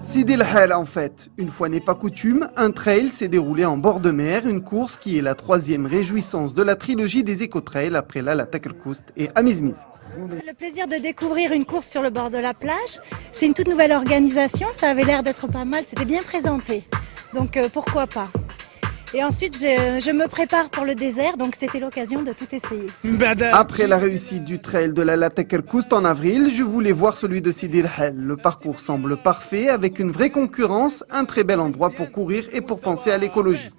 Sidi El Hel en fait, une fois n'est pas coutume, un trail s'est déroulé en bord de mer, une course qui est la troisième réjouissance de la trilogie des éco-trails après la Takel Koust et Amizmiz. Le plaisir de découvrir une course sur le bord de la plage, c'est une toute nouvelle organisation, ça avait l'air d'être pas mal, c'était bien présenté, donc pourquoi pas. Et ensuite, je me prépare pour le désert, donc c'était l'occasion de tout essayer. Après la réussite du trail de la Takel Koust en avril, je voulais voir celui de Sidi El Hel. Le parcours semble parfait, avec une vraie concurrence, un très bel endroit pour courir et pour penser à l'écologie.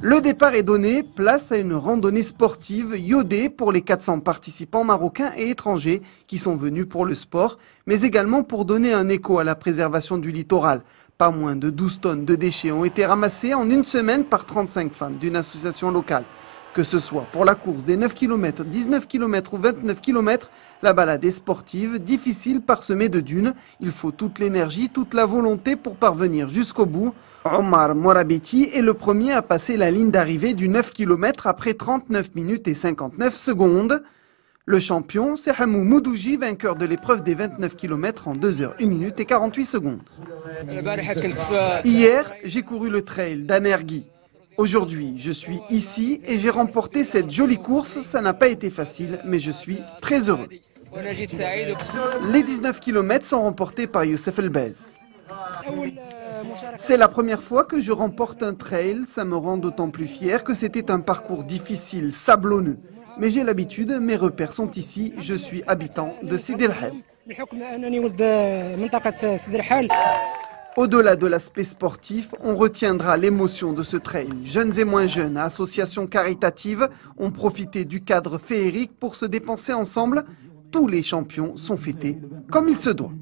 Le départ est donné, place à une randonnée sportive iodée pour les 400 participants marocains et étrangers qui sont venus pour le sport, mais également pour donner un écho à la préservation du littoral. Pas moins de 12 tonnes de déchets ont été ramassés en une semaine par 35 femmes d'une association locale. Que ce soit pour la course des 9 km, 19 km ou 29 km, la balade est sportive, difficile, parsemée de dunes. Il faut toute l'énergie, toute la volonté pour parvenir jusqu'au bout. Omar Morabiti est le premier à passer la ligne d'arrivée du 9 km après 39 minutes et 59 secondes. Le champion, c'est Hamou Moudouji, vainqueur de l'épreuve des 29 km en 2 heures, 1 minute et 48 secondes. Hier, j'ai couru le trail d'Anergui. Aujourd'hui, je suis ici et j'ai remporté cette jolie course. Ça n'a pas été facile, mais je suis très heureux. Les 19 km sont remportés par Youssef Elbez. C'est la première fois que je remporte un trail. Ça me rend d'autant plus fier que c'était un parcours difficile, sablonneux. Mais j'ai l'habitude, mes repères sont ici. Je suis habitant de Sidi El Hel. Au-delà de l'aspect sportif, on retiendra l'émotion de ce trail. Jeunes et moins jeunes, associations caritatives ont profité du cadre féerique pour se dépenser ensemble. Tous les champions sont fêtés comme il se doit.